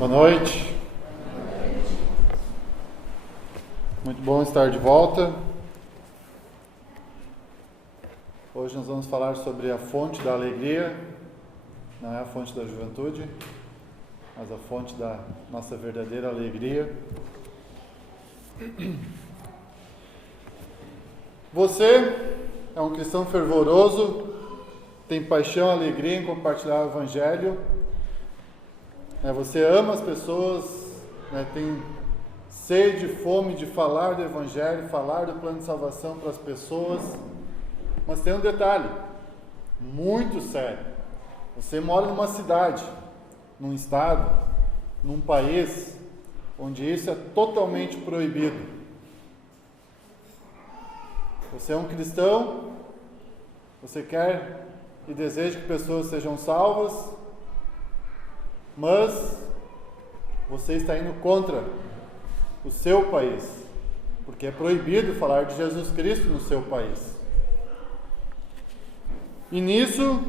Boa noite. Muito bom estar de volta. Hoje nós vamos falar sobre a fonte da alegria. Não é a fonte da juventude, mas a fonte da nossa verdadeira alegria. Você é um cristão fervoroso, tem paixão e alegria em compartilhar o Evangelho. Você ama as pessoas, tem sede e fome de falar do Evangelho, falar do plano de salvação para as pessoas. Mas tem um detalhe muito sério. Você mora numa cidade, num estado, num país onde isso é totalmente proibido. Você é um cristão, você quer e deseja que pessoas sejam salvas, mas você está indo contra o seu país, porque é proibido falar de Jesus Cristo no seu país. E nisso,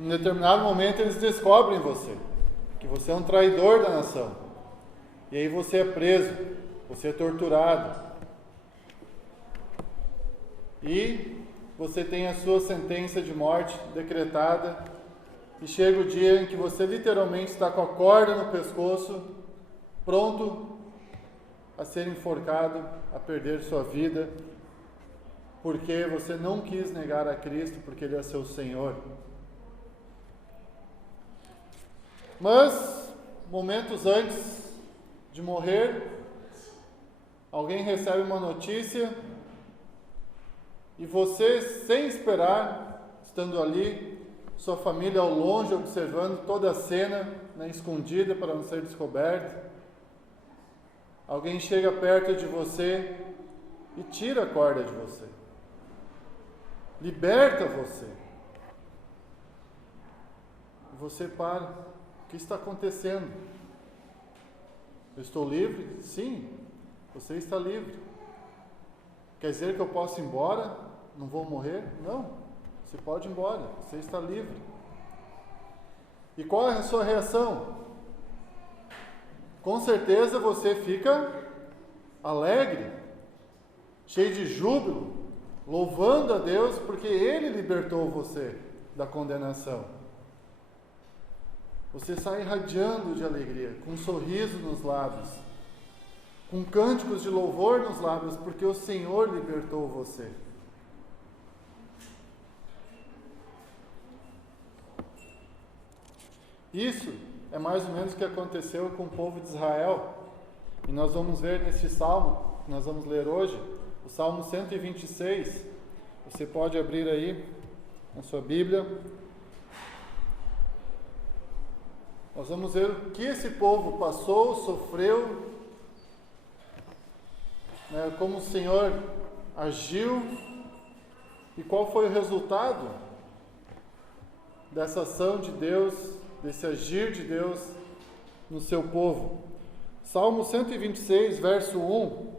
em determinado momento, eles descobrem você, que você é um traidor da nação. E aí você é preso, você é torturado. E você tem a sua sentença de morte decretada. E chega o dia em que você literalmente está com a corda no pescoço, pronto a ser enforcado, a perder sua vida, porque você não quis negar a Cristo, porque Ele é seu Senhor. Mas, momentos antes de morrer, alguém recebe uma notícia e você, sem esperar, estando ali, sua família ao longe, observando toda a cena, escondida para não ser descoberta, alguém chega perto de você e tira a corda de você, liberta você. E você para. O que está acontecendo? Eu estou livre? Sim, você está livre. Quer dizer que eu posso ir embora? Não vou morrer? Não. Você pode ir embora, você está livre. E qual é a sua reação? Com certeza você fica alegre, cheio de júbilo, louvando a Deus porque Ele libertou você da condenação. Você sai irradiando de alegria, com um sorriso nos lábios, com cânticos de louvor nos lábios, porque o Senhor libertou você. Isso é mais ou menos o que aconteceu com o povo de Israel. E nós vamos ver neste salmo, que nós vamos ler hoje, o Salmo 126. Você pode abrir aí na sua Bíblia. Nós vamos ver o que esse povo passou, sofreu, como o Senhor agiu e qual foi o resultado dessa ação de Deus, desse agir de Deus no seu povo. Salmo 126, verso 1.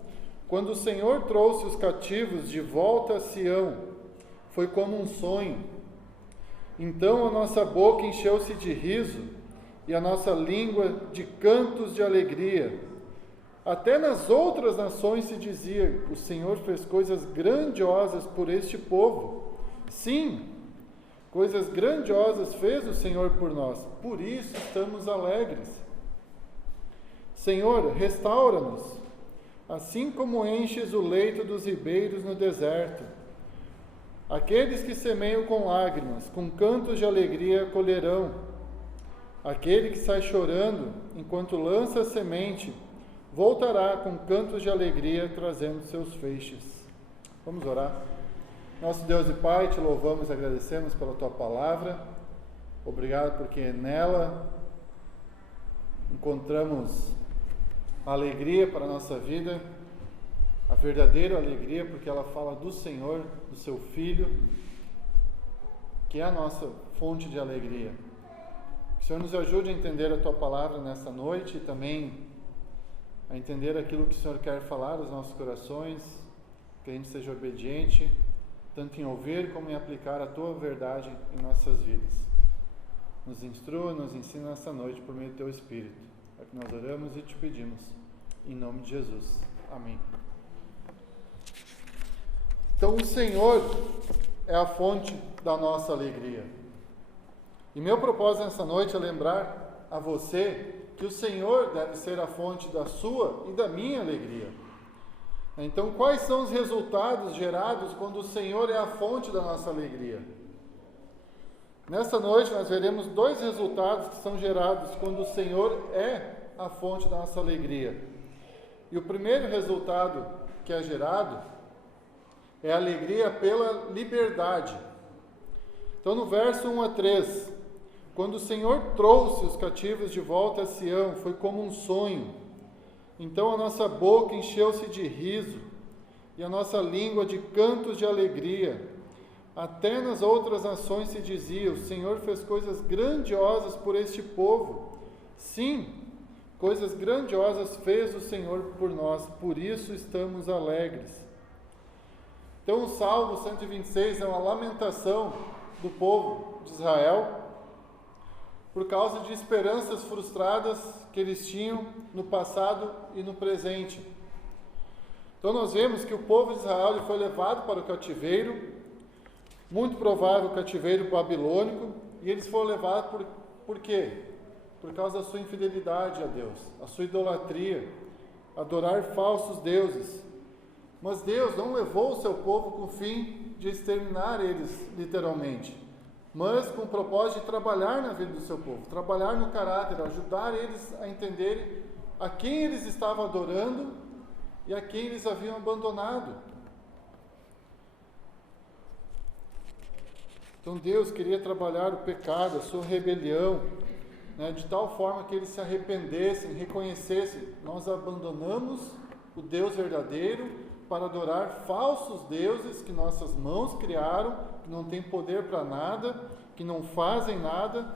Quando o Senhor trouxe os cativos de volta a Sião, foi como um sonho. Então a nossa boca encheu-se de riso e a nossa língua de cantos de alegria. Até nas outras nações se dizia: o Senhor fez coisas grandiosas por este povo. Sim, coisas grandiosas fez o Senhor por nós, por isso estamos alegres. Senhor, restaura-nos, assim como enches o leito dos ribeiros no deserto. Aqueles que semeiam com lágrimas, com cantos de alegria colherão. Aquele que sai chorando, enquanto lança a semente, voltará com cantos de alegria, trazendo seus feixes. Vamos orar. Nosso Deus e Pai, te louvamos e agradecemos pela Tua Palavra. Obrigado porque nela encontramos a alegria para a nossa vida, a verdadeira alegria, porque ela fala do Senhor, do Seu Filho, que é a nossa fonte de alegria. Que o Senhor nos ajude a entender a Tua Palavra nessa noite e também a entender aquilo que o Senhor quer falar aos nossos corações, que a gente seja obediente, tanto em ouvir como em aplicar a Tua verdade em nossas vidas. nos instrua, nos ensina nessa noite por meio do Teu Espírito. É que nós oramos e te pedimos, em nome de Jesus. Amém. Então, o Senhor é a fonte da nossa alegria. E meu propósito nessa noite é lembrar a você que o Senhor deve ser a fonte da sua e da minha alegria. Então, quais são os resultados gerados quando o Senhor é a fonte da nossa alegria? Nessa noite nós veremos 2 resultados que são gerados quando o Senhor é a fonte da nossa alegria. E o primeiro resultado que é gerado é a alegria pela liberdade. Então, no verso 1 a 3, quando o Senhor trouxe os cativos de volta a Sião, foi como um sonho. Então a nossa boca encheu-se de riso e a nossa língua de cantos de alegria. Até nas outras nações se dizia: o Senhor fez coisas grandiosas por este povo. Sim, coisas grandiosas fez o Senhor por nós, por isso estamos alegres. Então o Salmo 126 é uma lamentação do povo de Israel por causa de esperanças frustradas que eles tinham no passado e no presente. Então nós vemos que o povo de Israel foi levado para o cativeiro, muito provável cativeiro babilônico, e eles foram levados por quê? Por causa da sua infidelidade a Deus, a sua idolatria, adorar falsos deuses. Mas Deus não levou o seu povo com o fim de exterminar eles, literalmente, mas com o propósito de trabalhar na vida do seu povo, trabalhar no caráter, ajudar eles a entenderem a quem eles estavam adorando e a quem eles haviam abandonado. Então Deus queria trabalhar o pecado, a sua rebelião, de tal forma que eles se arrependessem, reconhecessem: nós abandonamos o Deus verdadeiro para adorar falsos deuses que nossas mãos criaram, que não têm poder para nada, que não fazem nada,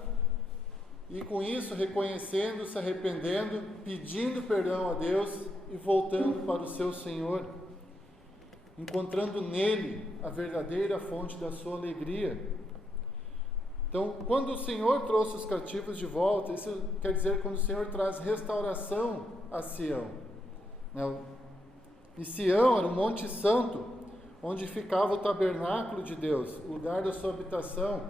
e com isso reconhecendo, se arrependendo, pedindo perdão a Deus e voltando para o seu Senhor, encontrando nele a verdadeira fonte da sua alegria. Então, quando o Senhor trouxe os cativos de volta, isso quer dizer quando o Senhor traz restauração a Sião. E Sião era o Monte Santo, onde ficava o tabernáculo de Deus, o lugar da sua habitação.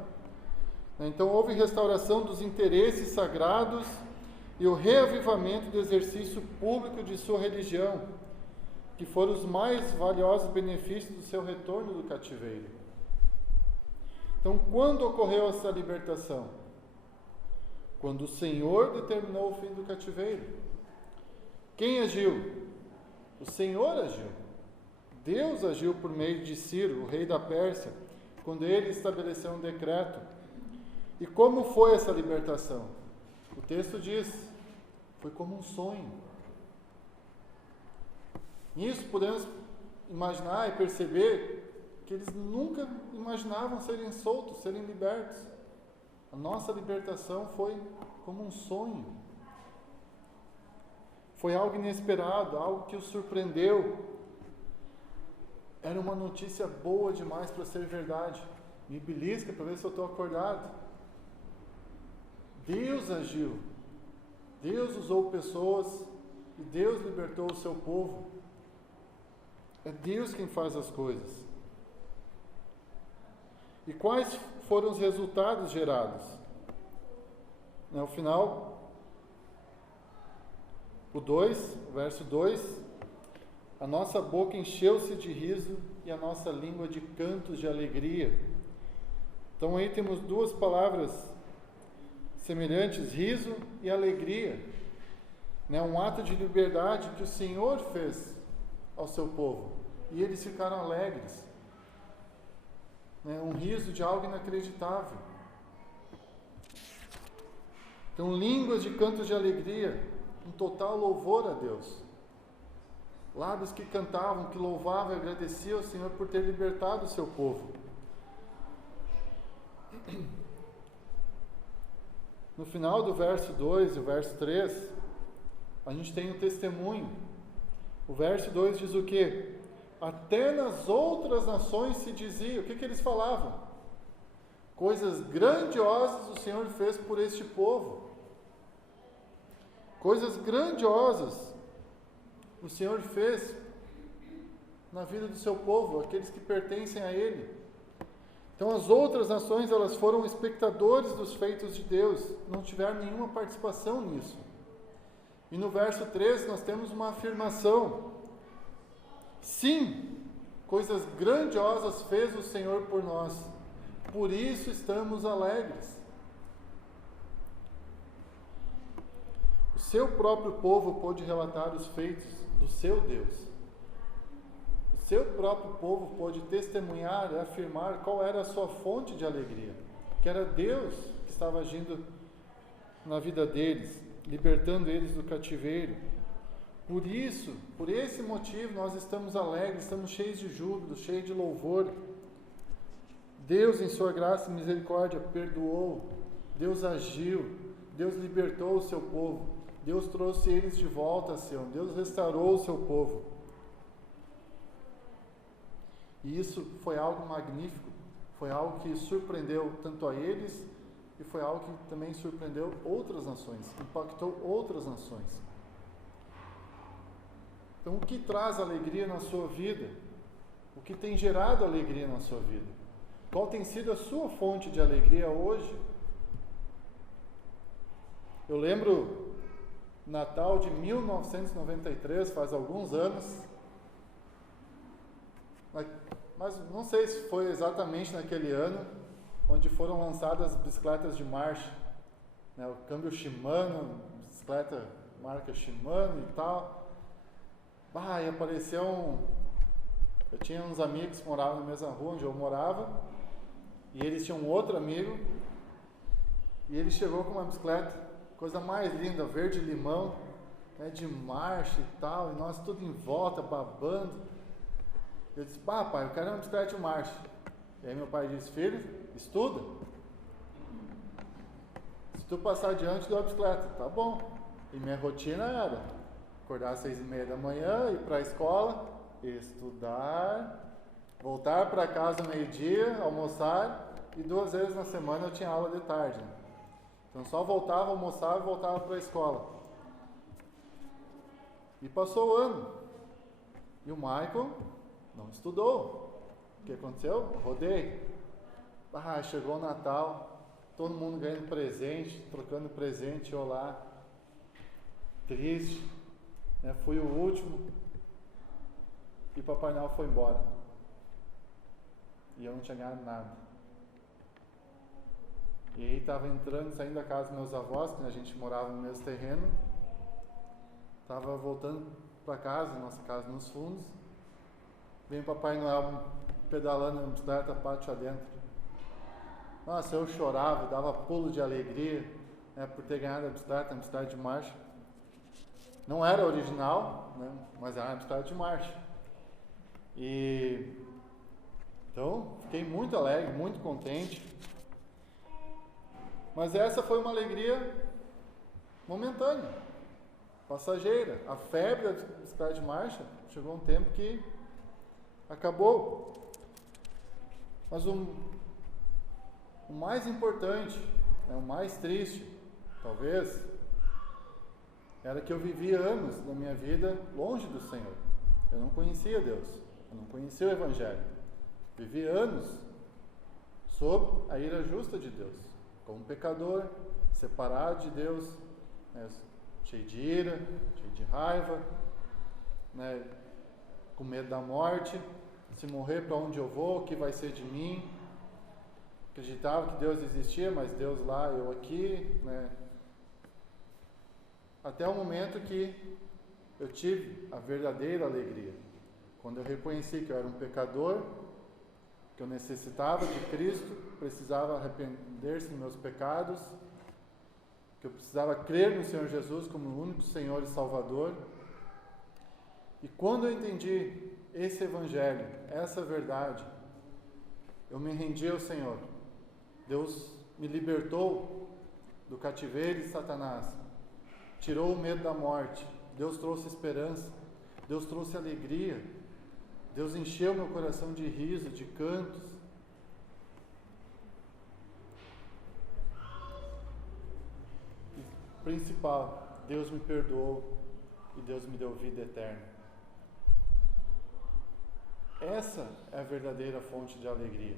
Então houve restauração dos interesses sagrados e o reavivamento do exercício público de sua religião, que foram os mais valiosos benefícios do seu retorno do cativeiro. Então, quando ocorreu essa libertação? Quando o Senhor determinou o fim do cativeiro. Quem agiu? O Senhor agiu. Deus agiu por meio de Ciro, o rei da Pérsia, quando ele estabeleceu um decreto. E como foi essa libertação? O texto diz: foi como um sonho. Nisso podemos imaginar e perceber que eles nunca imaginavam serem soltos, serem libertos. A nossa libertação foi como um sonho. Foi algo inesperado, algo que os surpreendeu. Era uma notícia boa demais para ser verdade. Me belisca para ver se eu estou acordado. Deus agiu. Deus usou pessoas e Deus libertou o seu povo. É Deus quem faz as coisas. E quais foram os resultados gerados? No final, o verso 2, a nossa boca encheu-se de riso e a nossa língua de cantos de alegria. Então aí temos 2 palavras semelhantes, riso e alegria. Um ato de liberdade que o Senhor fez ao seu povo. E eles ficaram alegres. Um riso de algo inacreditável. Então, línguas de cantos de alegria, um total louvor a Deus. Lábios que cantavam, que louvavam e agradeciam ao Senhor por ter libertado o seu povo. No final do verso 2 e o verso 3, a gente tem um testemunho. O verso 2 diz o quê? Até nas outras nações se dizia. O que eles falavam? Coisas grandiosas o Senhor fez por este povo. Coisas grandiosas o Senhor fez na vida do seu povo, aqueles que pertencem a Ele. Então as outras nações, elas foram espectadores dos feitos de Deus, não tiveram nenhuma participação nisso. E no verso 13 nós temos uma afirmação: sim, coisas grandiosas fez o Senhor por nós, por isso estamos alegres. O seu próprio povo pôde relatar os feitos do seu Deus. O seu próprio povo pôde testemunhar e afirmar qual era a sua fonte de alegria, que era Deus que estava agindo na vida deles, libertando eles do cativeiro. Por isso, por esse motivo, nós estamos alegres, estamos cheios de júbilo, cheios de louvor. Deus, em sua graça e misericórdia, perdoou, Deus agiu, Deus libertou o seu povo, Deus trouxe eles de volta a Sião, Deus restaurou o seu povo. E isso foi algo magnífico, foi algo que surpreendeu tanto a eles, e foi algo que também surpreendeu outras nações, impactou outras nações. Então, o que traz alegria na sua vida? O que tem gerado alegria na sua vida? Qual tem sido a sua fonte de alegria hoje? Eu lembro Natal de 1993, faz alguns anos, mas não sei se foi exatamente naquele ano, onde foram lançadas as bicicletas de marcha, né, o câmbio Shimano, bicicleta marca Shimano e tal. E apareceu eu tinha uns amigos que moravam na mesma rua onde eu morava, e eles tinham um outro amigo, e ele chegou com uma bicicleta, coisa mais linda, verde limão, né, de marcha e tal, e nós tudo em volta, babando. Eu disse: pai, eu quero uma bicicleta de marcha. E aí meu pai disse: filho, estuda. Se tu passar adiante, dou a bicicleta. Tá bom. E minha rotina era acordar às 6:30 da manhã, ir para a escola, estudar, voltar para casa meio-dia, almoçar, e 2 vezes na semana eu tinha aula de tarde. Né? Então só voltava, almoçava e voltava para a escola. E passou o ano. E o Michael não estudou. O que aconteceu? Eu rodei. Chegou o Natal, todo mundo ganhando presente, trocando presente, eu lá, triste, né? Fui o último, e Papai Noel foi embora. E eu não tinha ganhado nada. E aí estava entrando, saindo da casa dos meus avós, que a gente morava no mesmo terreno, estava voltando para casa, nossa casa nos fundos, vem o Papai Noel pedalando na bicicleta, pátio adentro. Nossa, eu chorava, dava pulo de alegria, né, por ter ganhado a bicicleta de marcha. Não era original, né, mas era uma bicicleta de marcha. E então, fiquei muito alegre, muito contente. Mas essa foi uma alegria momentânea, passageira. A febre da bicicleta de marcha chegou um tempo que acabou. Mas o mais importante, o mais triste, talvez, era que eu vivi anos da minha vida longe do Senhor. Eu não conhecia Deus, eu não conhecia o Evangelho. Vivi anos sob a ira justa de Deus, como pecador, separado de Deus, né, cheio de ira, cheio de raiva, né, com medo da morte. Se morrer, para onde eu vou, o que vai ser de mim? Acreditava que Deus existia, mas Deus lá, eu aqui, né? Até o momento que eu tive a verdadeira alegria, quando eu reconheci que eu era um pecador, que eu necessitava de Cristo, precisava arrepender-se dos meus pecados, que eu precisava crer no Senhor Jesus como o único Senhor e Salvador. E quando eu entendi esse Evangelho, essa verdade, eu me rendi ao Senhor. Deus me libertou do cativeiro de Satanás, tirou o medo da morte, Deus trouxe esperança, Deus trouxe alegria, Deus encheu meu coração de riso, de cantos. principal, Deus me perdoou e Deus me deu vida eterna. Essa é a verdadeira fonte de alegria.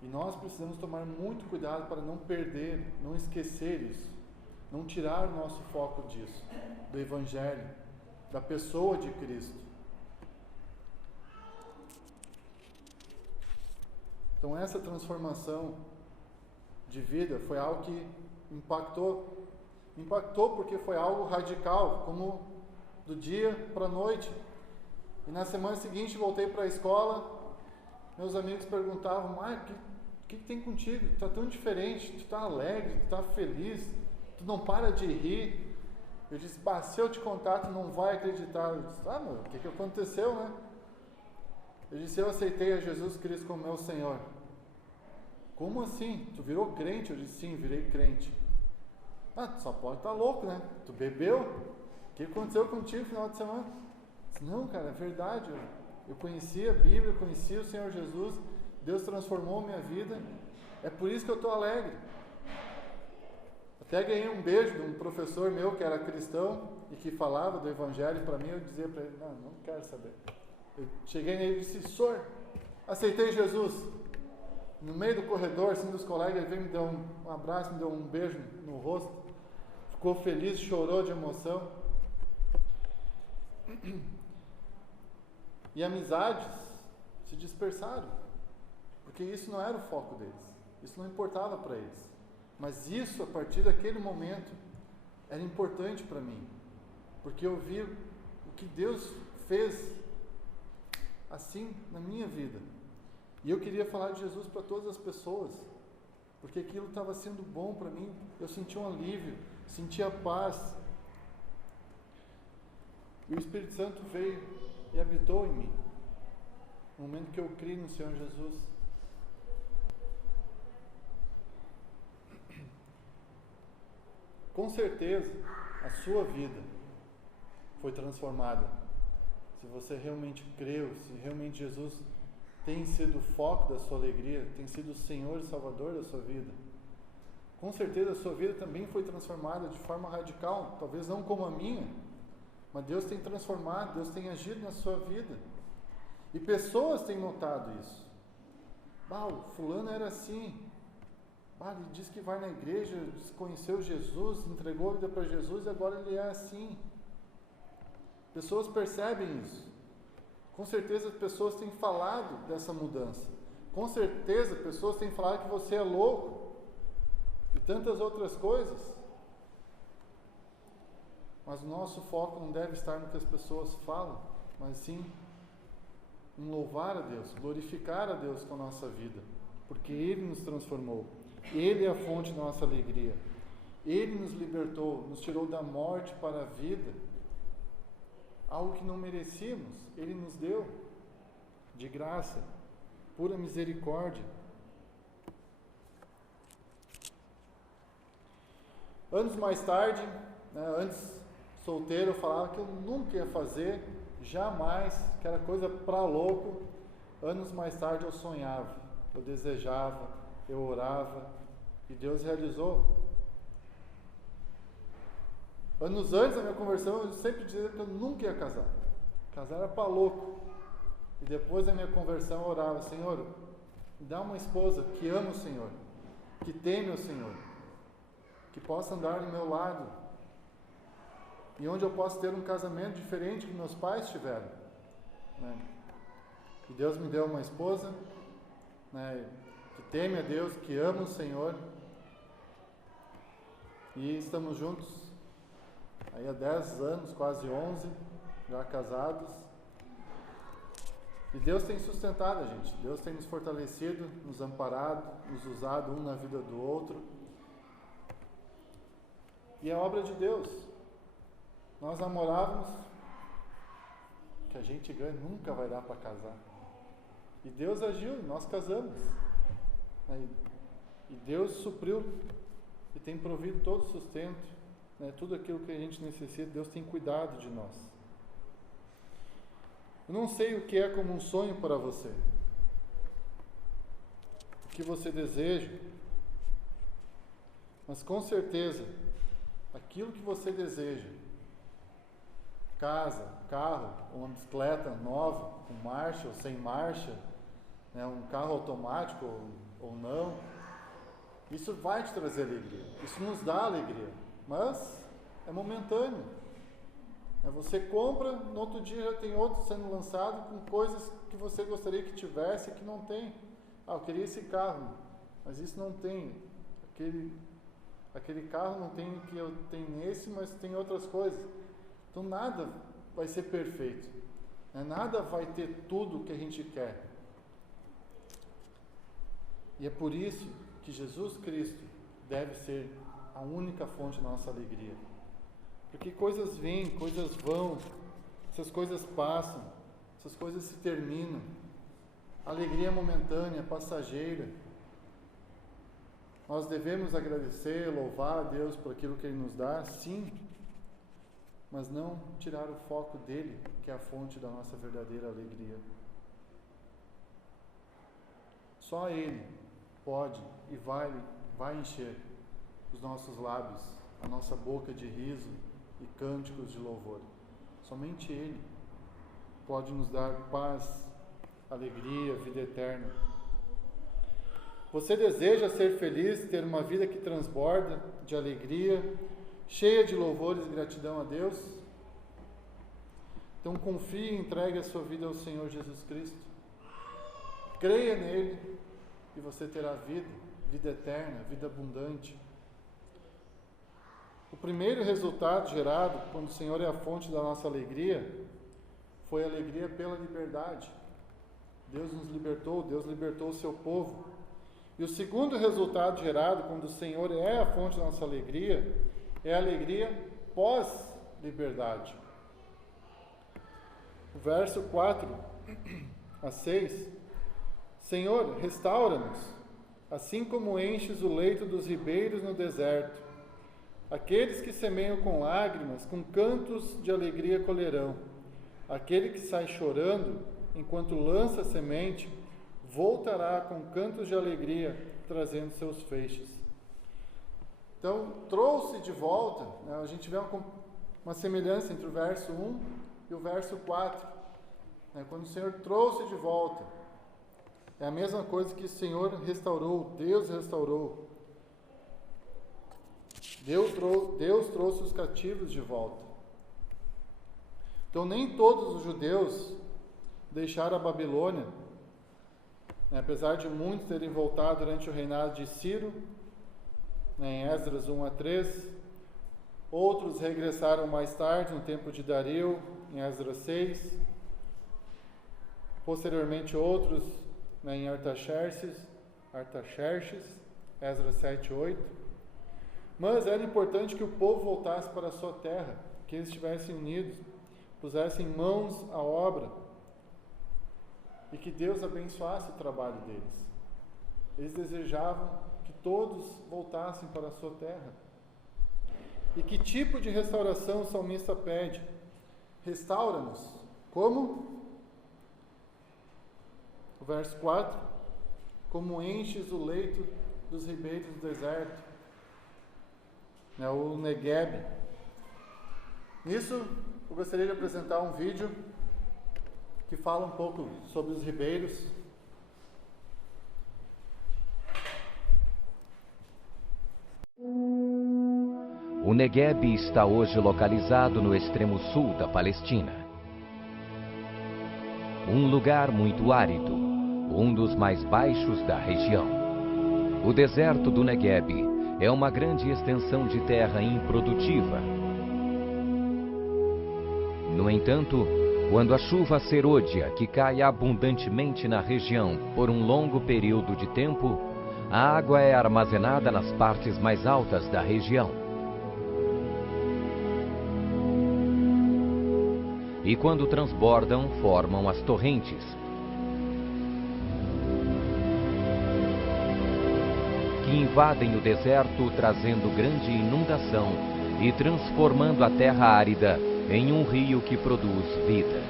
E nós precisamos tomar muito cuidado para não perder, não esquecer isso, não tirar o nosso foco disso, do Evangelho, da pessoa de Cristo. Então essa transformação de vida foi algo que impactou porque foi algo radical, como do dia para a noite. E na semana seguinte voltei para a escola, meus amigos perguntavam: Marco, o que tem contigo? Tu está tão diferente, tu está alegre, tu está feliz, tu não para de rir. Eu disse: se eu te contar, tu não vai acreditar. Eu disse: meu, o que aconteceu, né? Eu disse: eu aceitei a Jesus Cristo como meu Senhor. Como assim? Tu virou crente? Eu disse: sim, virei crente. Tu só pode estar louco, né? Tu bebeu? O que aconteceu contigo no final de semana? Eu disse: não, cara, é verdade. Eu conhecia a Bíblia, conhecia o Senhor Jesus, Deus transformou minha vida, é por isso que eu estou alegre. Até ganhei um beijo de um professor meu que era cristão e que falava do Evangelho para mim. Eu dizia para ele: não quero saber. Eu cheguei nele e disse: senhor, aceitei Jesus. No meio do corredor, assim, dos colegas, ele veio, me deu um abraço, me deu um beijo no rosto, ficou feliz, chorou de emoção. E amizades se dispersaram, porque isso não era o foco deles, isso não importava para eles. Mas isso, a partir daquele momento, era importante para mim, porque eu vi o que Deus fez assim na minha vida. E eu queria falar de Jesus para todas as pessoas, porque aquilo estava sendo bom para mim. Eu senti um alívio, sentia paz. E o Espírito Santo veio e habitou em mim, no momento que eu criei no Senhor Jesus. Com certeza, a sua vida foi transformada. Se você realmente creu, se realmente Jesus tem sido o foco da sua alegria, tem sido o Senhor e Salvador da sua vida. Com certeza a sua vida também foi transformada de forma radical, talvez não como a minha, mas Deus tem transformado, Deus tem agido na sua vida. E pessoas têm notado isso. O fulano era assim. Ele diz que vai na igreja, conheceu Jesus, entregou a vida para Jesus e agora ele é assim. Pessoas percebem isso. Com certeza pessoas têm falado dessa mudança. Com certeza pessoas têm falado que você é louco e tantas outras coisas. Mas o nosso foco não deve estar no que as pessoas falam, mas sim em louvar a Deus, glorificar a Deus com a nossa vida, porque Ele nos transformou, Ele é a fonte da nossa alegria, Ele nos libertou, nos tirou da morte para a vida, algo que não merecíamos, Ele nos deu de graça, pura misericórdia. Anos mais tarde, antes solteiro, eu falava que eu nunca ia fazer, jamais, que era coisa para louco. Anos mais tarde eu sonhava, eu desejava, eu orava, e Deus realizou. Anos antes da minha conversão, eu sempre dizia que eu nunca ia casar. Casar era para louco. E depois da minha conversão, eu orava: Senhor, me dá uma esposa que ama o Senhor, que teme o Senhor, que possa andar do meu lado, e onde eu possa ter um casamento diferente que meus pais tiveram. E Deus me deu uma esposa, que teme a Deus, que ama o Senhor, e estamos juntos aí há 10 anos, quase 11, já casados. E Deus tem sustentado a gente, Deus tem nos fortalecido, nos amparado, nos usado um na vida do outro. E é obra de Deus. Nós namorávamos, que a gente ganha nunca vai dar para casar. E Deus agiu, nós casamos. E Deus supriu e tem provido todo o sustento. Tudo aquilo que a gente necessita, Deus tem cuidado de nós. Eu não sei o que é como um sonho para você, o que você deseja, mas com certeza aquilo que você deseja, casa, carro, uma bicicleta nova, com marcha ou sem marcha, né, um carro automático ou não, isso vai te trazer alegria, isso nos dá alegria, mas é momentâneo. Você compra, no outro dia já tem outro sendo lançado com coisas que você gostaria que tivesse e que não tem. Eu queria esse carro, mas isso não tem. Aquele carro não tem o que eu tenho nesse, mas tem outras coisas. Então nada vai ser perfeito, né? Nada vai ter tudo o que a gente quer. E é por isso que Jesus Cristo deve ser a única fonte da nossa alegria. Porque coisas vêm, coisas vão, essas coisas passam, essas coisas se terminam. A alegria é momentânea, passageira. Nós devemos agradecer, louvar a Deus por aquilo que Ele nos dá, sim, mas não tirar o foco dele, que é a fonte da nossa verdadeira alegria. Só Ele pode e vai encher os nossos lábios, a nossa boca de riso e cânticos de louvor. Somente Ele pode nos dar paz, alegria, vida eterna. Você deseja ser feliz, ter uma vida que transborda de alegria, cheia de louvores e gratidão a Deus? Então confie e entregue a sua vida ao Senhor Jesus Cristo. Creia nele e você terá vida eterna, vida abundante. O primeiro resultado gerado quando o Senhor é a fonte da nossa alegria foi a alegria pela liberdade. Deus nos libertou, Deus libertou o seu povo. E o segundo resultado gerado quando o Senhor é a fonte da nossa alegria é a alegria pós-liberdade. O verso 4 a 6: Senhor, restaura-nos, assim como enches o leito dos ribeiros no deserto. Aqueles que semeiam com lágrimas, com cantos de alegria colherão. Aquele que sai chorando, enquanto lança a semente, voltará com cantos de alegria, trazendo seus feixes. Então, trouxe de volta, né, a gente vê uma semelhança entre o verso 1 e o verso 4. Né, quando o Senhor trouxe de volta, é a mesma coisa que o Senhor restaurou, Deus restaurou. Deus trouxe os cativos de volta. Então, nem todos os judeus deixaram a Babilônia, né, apesar de muitos terem voltado durante o reinado de Ciro, né, em Esdras 1 a 3. Outros regressaram mais tarde, no tempo de Dario, em Esdras 6. Posteriormente, outros, né, em Artaxerxes, Esdras 7 e 8. Mas era importante que o povo voltasse para a sua terra, que eles estivessem unidos, pusessem mãos à obra e que Deus abençoasse o trabalho deles. Eles desejavam que todos voltassem para a sua terra. E que tipo de restauração o salmista pede? Restaura-nos. Como? O verso 4: como enches o leito dos ribeiros do deserto. O Negueb. Nisso, eu gostaria de apresentar um vídeo que fala um pouco sobre os ribeiros. O Negueb está hoje localizado no extremo sul da Palestina. Um lugar muito árido, um dos mais baixos da região. O deserto do Negueb é uma grande extensão de terra improdutiva. No entanto, quando a chuva serôdia, que cai abundantemente na região por um longo período de tempo, a água é armazenada nas partes mais altas da região. E quando transbordam, formam as torrentes, que invadem o deserto, trazendo grande inundação e transformando a terra árida em um rio que produz vida.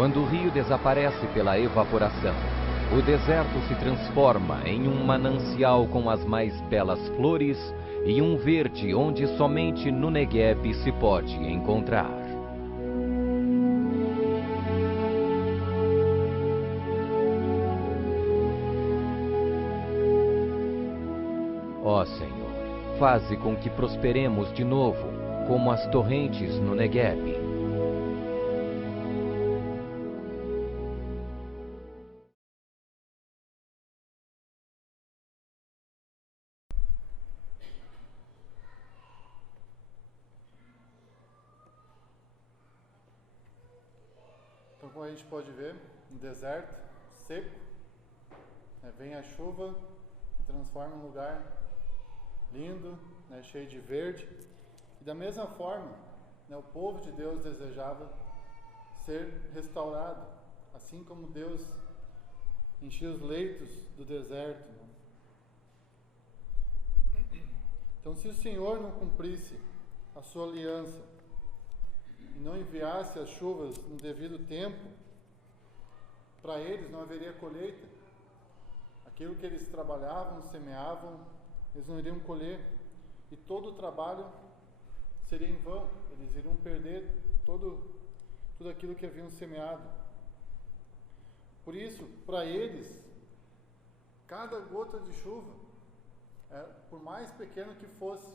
Quando o rio desaparece pela evaporação, o deserto se transforma em um manancial com as mais belas flores e um verde onde somente no Negueb se pode encontrar. Ó Senhor, faze com que prosperemos de novo, como as torrentes no Negueb. Então, como a gente pode ver, um deserto seco, vem a chuva e transforma um lugar lindo, cheio de verde. E da mesma forma, o povo de Deus desejava ser restaurado, assim como Deus enchia os leitos do deserto. Então, se o Senhor não cumprisse a sua aliança e não enviasse as chuvas no devido tempo, para eles não haveria colheita. Aquilo que eles trabalhavam, semeavam, eles não iriam colher. E todo o trabalho seria em vão. Eles iriam perder tudo aquilo que haviam semeado. Por isso, para eles, cada gota de chuva, por mais pequeno que fosse,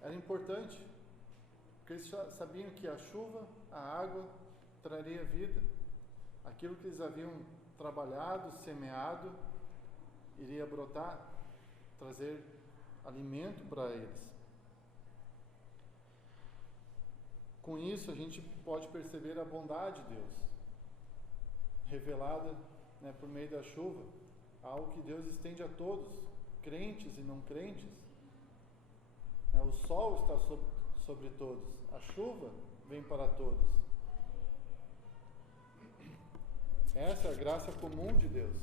era importante. Porque eles sabiam que a chuva, a água, traria vida. Aquilo que eles haviam trabalhado, semeado, iria brotar, trazer alimento para eles. Com isso, a gente pode perceber a bondade de Deus, revelada por meio da chuva, algo que Deus estende a todos, crentes e não crentes. O sol está sobre todos, a chuva vem para todos. Essa é a graça comum de Deus.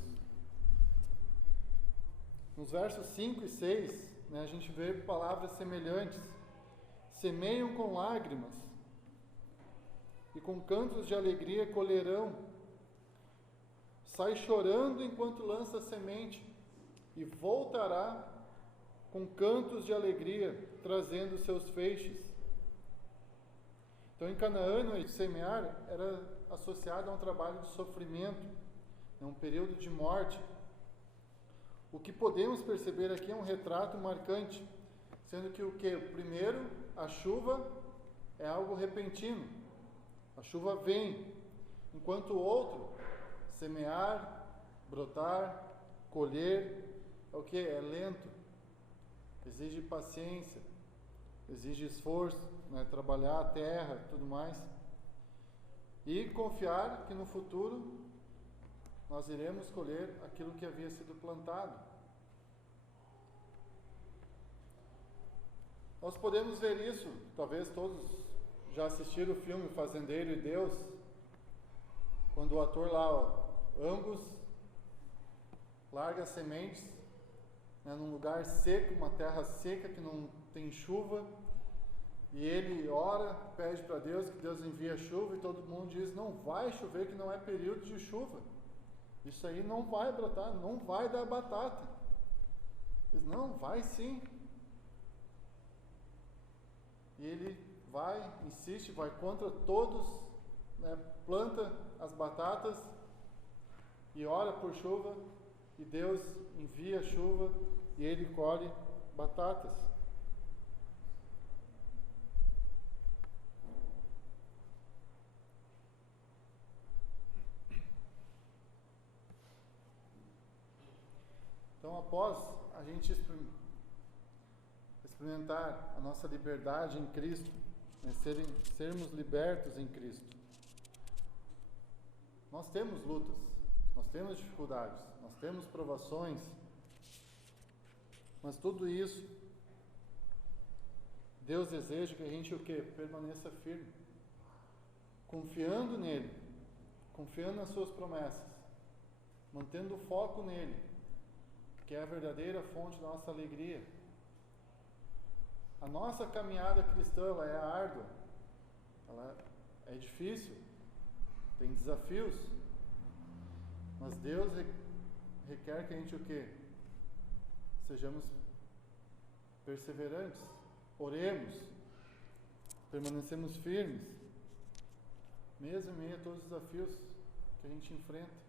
Nos versos 5 e 6, a gente vê palavras semelhantes. Semeiam com lágrimas, e com cantos de alegria colherão. Sai chorando enquanto lança semente, e voltará com cantos de alegria, trazendo seus feixes. Então, em Canaã, semear era associado a um trabalho de sofrimento, um período de morte. O que podemos perceber aqui é um retrato marcante, sendo que primeiro, a chuva é algo repentino. A chuva vem, enquanto o outro, semear, brotar, colher, é lento, exige paciência, exige esforço, trabalhar a terra, tudo mais. E confiar que no futuro nós iremos colher aquilo que havia sido plantado. Nós podemos ver isso, talvez todos já assistiram o filme Fazendeiro e Deus, quando o ator lá, Angus, larga as sementes num lugar seco, uma terra seca que não tem chuva, e ele ora, pede para Deus que Deus envie a chuva, e todo mundo diz: não vai chover, que não é período de chuva, isso aí não vai brotar, não vai dar batata. Ele diz: não, vai sim. E ele vai, insiste, vai contra todos, planta as batatas e ora por chuva, e Deus envia a chuva e ele colhe batatas. Então, após a gente experimentar a nossa liberdade em Cristo, sermos libertos em Cristo, nós temos lutas, nós temos dificuldades, nós temos provações, mas tudo isso, Deus deseja que a gente permaneça firme, confiando nele, confiando nas suas promessas, mantendo o foco nele, que é a verdadeira fonte da nossa alegria. A nossa caminhada cristã, ela é árdua, ela é difícil, tem desafios, mas Deus requer que a gente o quê? Sejamos perseverantes, oremos, permanecemos firmes, mesmo em meio a todos os desafios que a gente enfrenta.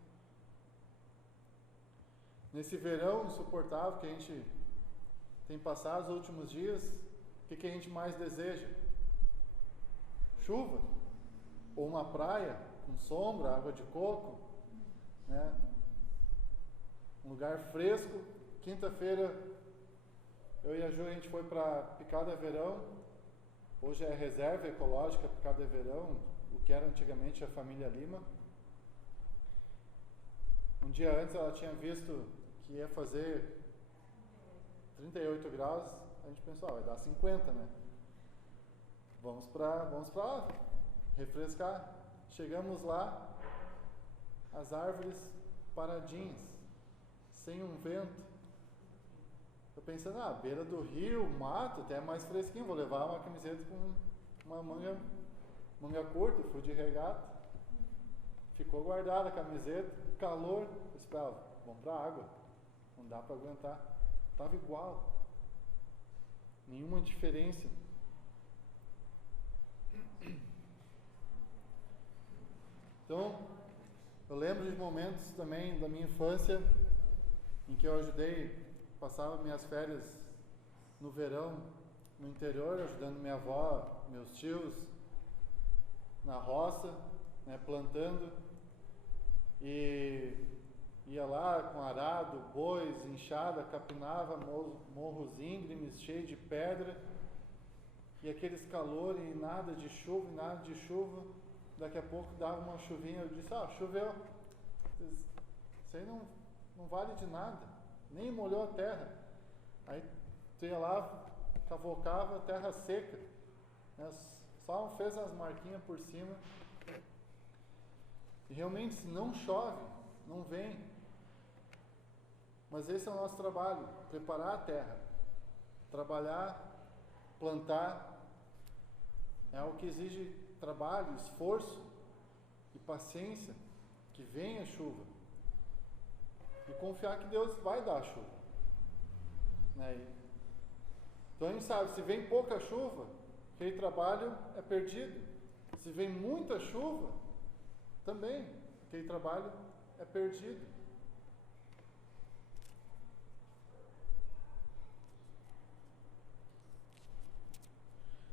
Nesse verão insuportável que a gente tem passado os últimos dias, o que a gente mais deseja? Chuva, ou uma praia com sombra, água de coco, né? Um lugar fresco. Quinta-feira eu e a Ju, a gente foi para Picada Verão. Hoje é Reserva Ecológica Picada Verão, o que era antigamente a Família Lima. Um dia antes ela tinha visto que ia fazer 38 graus, a gente pensou, vai dar 50, né? Vamos para lá, refrescar. Chegamos lá, as árvores paradinhas, sem um vento. Eu pensando, beira do rio, mato, até é mais fresquinho, vou levar uma camiseta com uma manga curta, fui de regata. Ficou guardada a camiseta, calor, eu esperava, vamos para a água, não dá para aguentar. Estava igual, nenhuma diferença. Então, eu lembro de momentos também da minha infância em que eu passava minhas férias no verão, no interior, ajudando minha avó, meus tios, na roça, né, plantando, e ia lá com arado, bois, enxada, capinava morros íngremes, cheios de pedra, e aqueles calores e nada de chuva, daqui a pouco dava uma chuvinha, eu disse, choveu, isso aí não vale de nada, nem molhou a terra. Aí tu ia lá, cavocava, terra seca, né? Só fez as marquinhas por cima. E realmente, se não chove, não vem. Mas esse é o nosso trabalho, preparar a terra, trabalhar, plantar. É algo que exige trabalho, esforço e paciência, que venha a chuva. E confiar que Deus vai dar a chuva, né? Então a gente sabe, se vem pouca chuva, aquele trabalho é perdido. Se vem muita chuva, também aquele trabalho é perdido.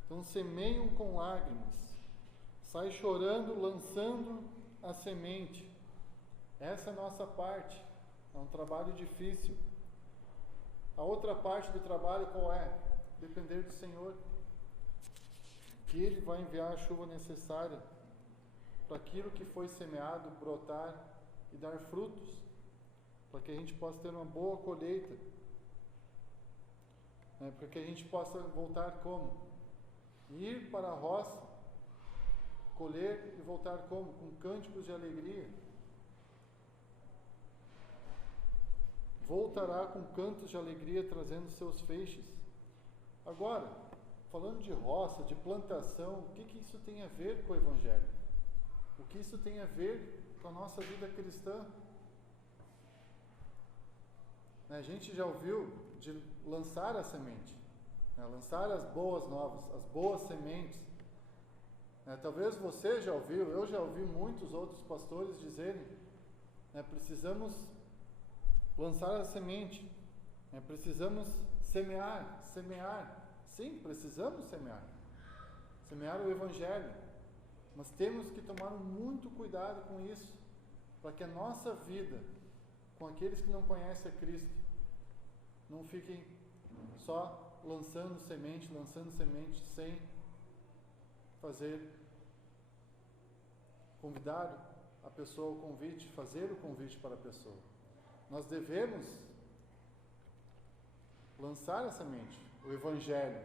Então semeiam com lágrimas, sai chorando, lançando a semente. Essa é a nossa parte. É um trabalho difícil. A outra parte do trabalho qual é? Depender do Senhor. Que Ele vai enviar a chuva necessária para aquilo que foi semeado brotar e dar frutos, para que a gente possa ter uma boa colheita, né? Para que a gente possa voltar como? Ir para a roça, colher e voltar como? Com cânticos de alegria. Voltará com cantos de alegria, trazendo seus feixes. Agora, falando de roça, de plantação, o que isso tem a ver com o Evangelho? O que isso tem a ver com a nossa vida cristã? A gente já ouviu de lançar a semente, né? Lançar as boas novas, as boas sementes. Talvez você já ouviu, eu já ouvi muitos outros pastores dizerem, precisamos lançar a semente, precisamos semear. Sim, precisamos semear o Evangelho, mas temos que tomar muito cuidado com isso, para que a nossa vida com aqueles que não conhecem a Cristo não fiquem só lançando semente sem convidar a pessoa ao convite, fazer o convite para a pessoa. Nós devemos lançar a semente, o Evangelho,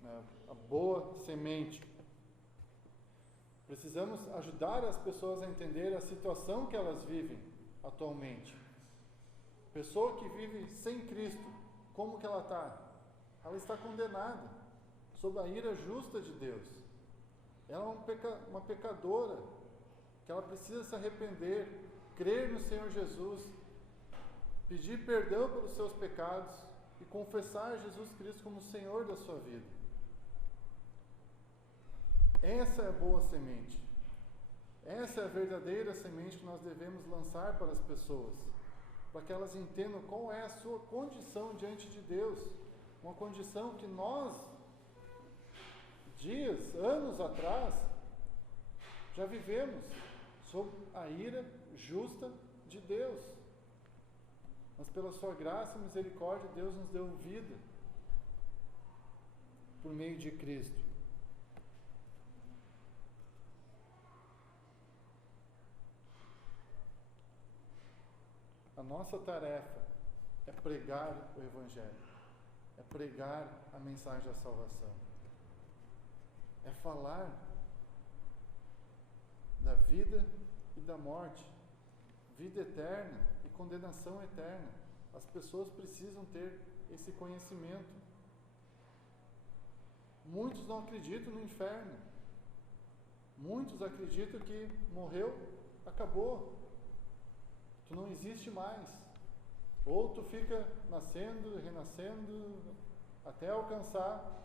né? A boa semente. Precisamos ajudar as pessoas a entender a situação que elas vivem atualmente. Pessoa que vive sem Cristo, como que ela está? Ela está condenada, sob a ira justa de Deus. Ela é uma pecadora, que ela precisa se arrepender, crer no Senhor Jesus, pedir perdão pelos seus pecados e confessar Jesus Cristo como Senhor da sua vida. Essa é a boa semente. Essa é a verdadeira semente que nós devemos lançar para as pessoas, para que elas entendam qual é a sua condição diante de Deus. Uma condição que nós, anos atrás, já vivemos sob a ira justa de Deus. Mas pela sua graça e misericórdia, Deus nos deu vida por meio de Cristo. A nossa tarefa é pregar o Evangelho, é pregar a mensagem da salvação, é falar da vida e da morte, vida eterna e condenação eterna. As pessoas precisam ter esse conhecimento. Muitos não acreditam no inferno, muitos acreditam que morreu, acabou, tu não existe mais, ou tu fica nascendo e renascendo até alcançar,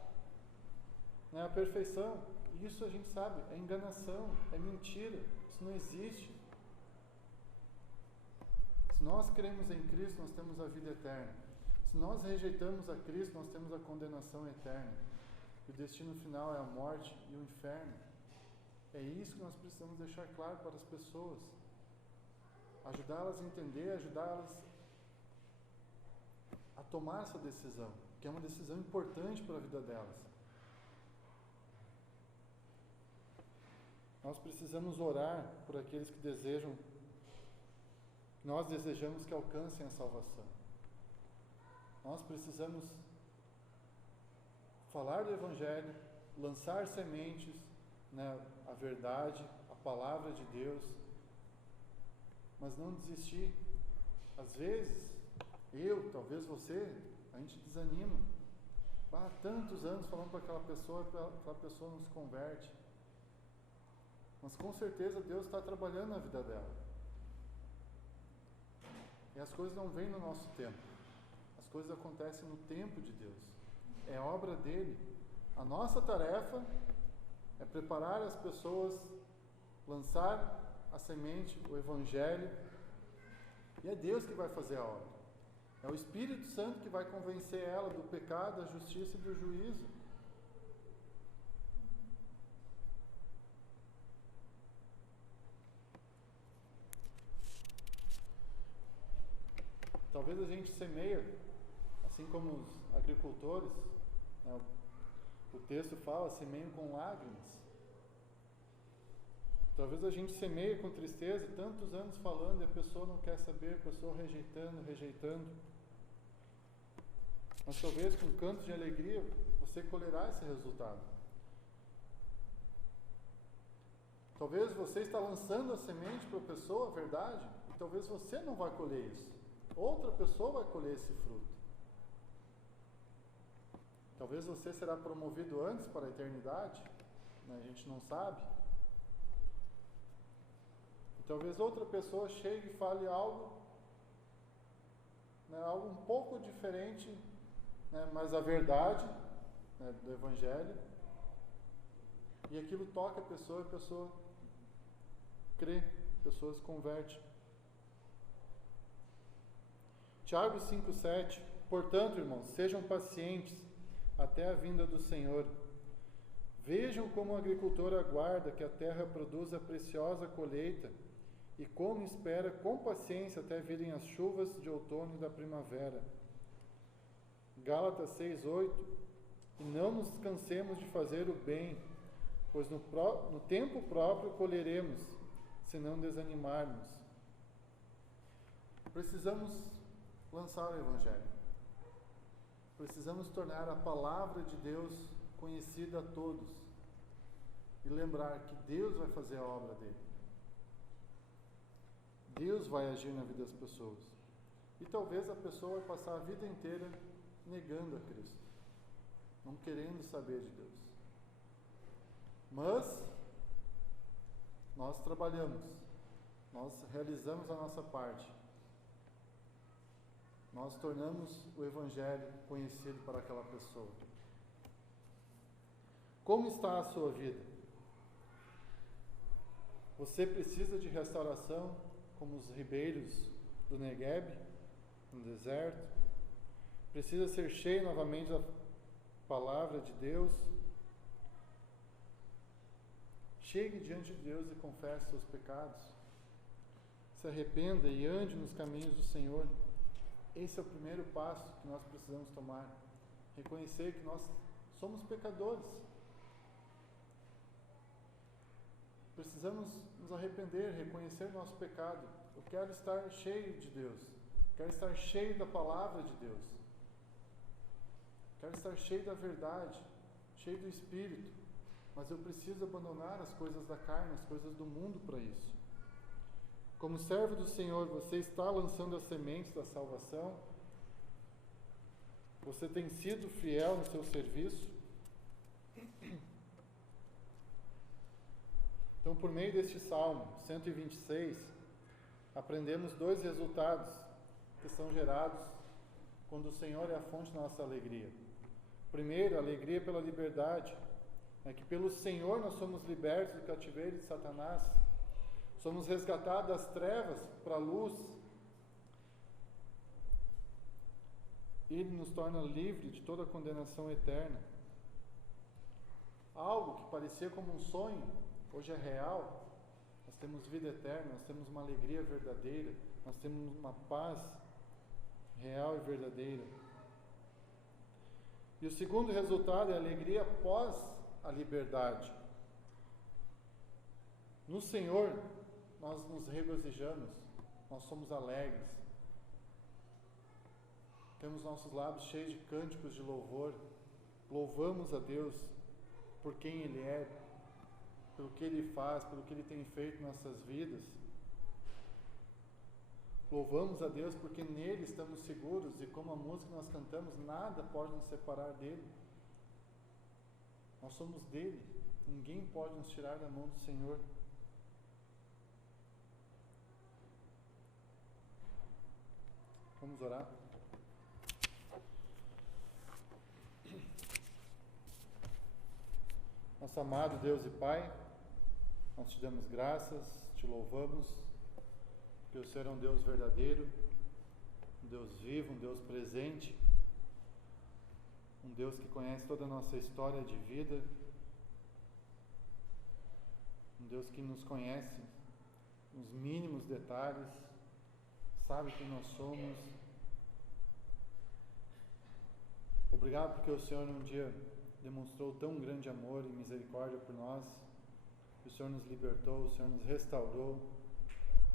a perfeição. Isso a gente sabe, é enganação, é mentira, isso não existe. Se nós cremos em Cristo, nós temos a vida eterna. Se nós rejeitamos a Cristo, nós temos a condenação eterna. E o destino final é a morte e o inferno. É isso que nós precisamos deixar claro para as pessoas. Ajudá-las a entender, ajudá-las a tomar essa decisão, que é uma decisão importante para a vida delas. Nós precisamos orar por aqueles que nós desejamos que alcancem a salvação. Nós precisamos falar do Evangelho, lançar sementes, a verdade, a palavra de Deus, mas não desistir. Às vezes, talvez você, a gente desanima. Há tantos anos falando para aquela pessoa não se converte. Mas com certeza Deus está trabalhando na vida dela. E as coisas não vêm no nosso tempo. As coisas acontecem no tempo de Deus. É obra dele. A nossa tarefa é preparar as pessoas, lançar a semente, o Evangelho. E é Deus que vai fazer a obra. É o Espírito Santo que vai convencer ela do pecado, da justiça e do juízo. Talvez a gente semeia, assim como os agricultores, o texto fala, semeiam com lágrimas. Talvez a gente semeia com tristeza, tantos anos falando, e a pessoa não quer saber, a pessoa rejeitando. Mas talvez com cantos de alegria, você colherá esse resultado. Talvez você está lançando a semente para a pessoa, a verdade, e talvez você não vai colher isso. Outra pessoa vai colher esse fruto. Talvez você será promovido antes para a eternidade, a gente não sabe. E talvez outra pessoa chegue e fale algo algo um pouco diferente, mas a verdade do Evangelho, e aquilo toca a pessoa crê, a pessoa se converte. Tiago 5,7: Portanto, irmãos, sejam pacientes até a vinda do Senhor. Vejam como o agricultor aguarda que a terra produza a preciosa colheita e como espera com paciência até virem as chuvas de outono e da primavera. Gálatas 6,8: E não nos cansemos de fazer o bem, pois no tempo próprio colheremos, se não desanimarmos. Precisamos lançar o Evangelho. Precisamos tornar a palavra de Deus conhecida a todos e lembrar que Deus vai fazer a obra dele. Deus vai agir na vida das pessoas. E talvez a pessoa vai passar a vida inteira negando a Cristo, não querendo saber de Deus. Mas nós trabalhamos, nós realizamos a nossa parte, nós tornamos o Evangelho conhecido para aquela pessoa. Como está a sua vida? Você precisa de restauração como os ribeiros do Negueb, no deserto? Precisa ser cheio novamente da palavra de Deus? Chegue diante de Deus e confesse seus pecados. Se arrependa e ande nos caminhos do Senhor. Esse é o primeiro passo que nós precisamos tomar. Reconhecer que nós somos pecadores. Precisamos nos arrepender, reconhecer nosso pecado. Eu quero estar cheio de Deus. Quero estar cheio da palavra de Deus. Quero estar cheio da verdade, cheio do Espírito. Mas eu preciso abandonar as coisas da carne, as coisas do mundo para isso. Como servo do Senhor, você está lançando as sementes da salvação? Você tem sido fiel no seu serviço? Então, por meio deste Salmo 126, aprendemos 2 resultados que são gerados quando o Senhor é a fonte da nossa alegria. Primeiro, a alegria pela liberdade, é que pelo Senhor nós somos libertos do cativeiro de Satanás, somos resgatados das trevas para a luz. Ele nos torna livre de toda a condenação eterna. Algo que parecia como um sonho, hoje é real. Nós temos vida eterna, nós temos uma alegria verdadeira, nós temos uma paz real e verdadeira. E o segundo resultado é a alegria após a liberdade. No Senhor, nós nos regozijamos, nós somos alegres. Temos nossos lábios cheios de cânticos de louvor. Louvamos a Deus por quem Ele é, pelo que Ele faz, pelo que Ele tem feito em nossas vidas. Louvamos a Deus porque nele estamos seguros e como a música que nós cantamos, nada pode nos separar dele. Nós somos dele, ninguém pode nos tirar da mão do Senhor. Vamos orar? Nosso amado Deus e Pai, nós te damos graças, te louvamos, porque o Senhor é um Deus verdadeiro, um Deus vivo, um Deus presente, um Deus que conhece toda a nossa história de vida, um Deus que nos conhece nos mínimos detalhes, sabe quem nós somos. Obrigado porque o Senhor um dia demonstrou tão grande amor e misericórdia por nós, que o Senhor nos libertou, o Senhor nos restaurou,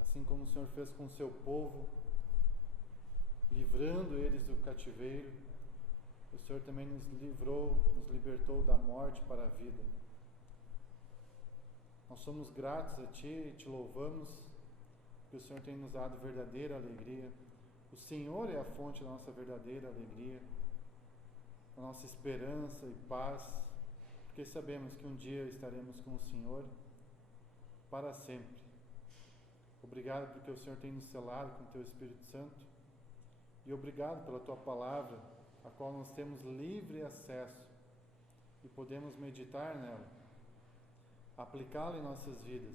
assim como o Senhor fez com o seu povo, livrando eles do cativeiro. O Senhor também nos livrou, nos libertou da morte para a vida. Nós somos gratos a Ti e Te louvamos, que o Senhor tem nos dado verdadeira alegria. O Senhor é a fonte da nossa verdadeira alegria, da nossa esperança e paz, porque sabemos que um dia estaremos com o Senhor para sempre. Obrigado porque o Senhor tem nos selado com o Teu Espírito Santo, e obrigado pela Tua palavra, a qual nós temos livre acesso e podemos meditar nela, aplicá-la em nossas vidas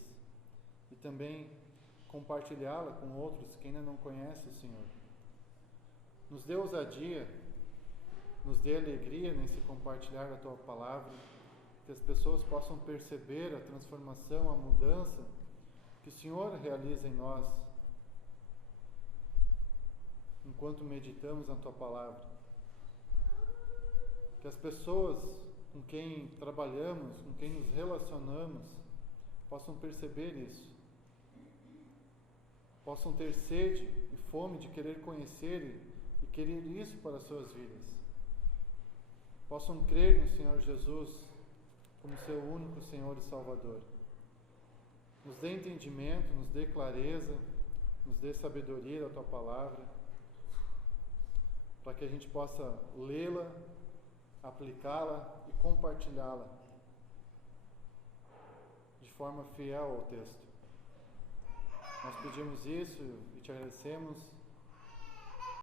e também compartilhá-la com outros que ainda não conhecem o Senhor. Nos dê ousadia, nos dê alegria nesse compartilhar da Tua palavra, que as pessoas possam perceber a transformação, a mudança que o Senhor realiza em nós enquanto meditamos na Tua palavra. Que as pessoas com quem trabalhamos, com quem nos relacionamos, possam perceber isso, possam ter sede e fome de querer conhecer e querer isso para as suas vidas, possam crer no Senhor Jesus como seu único Senhor e Salvador. Nos dê entendimento, nos dê clareza, nos dê sabedoria da Tua palavra, para que a gente possa lê-la, aplicá-la e compartilhá-la de forma fiel ao texto. Nós pedimos isso e te agradecemos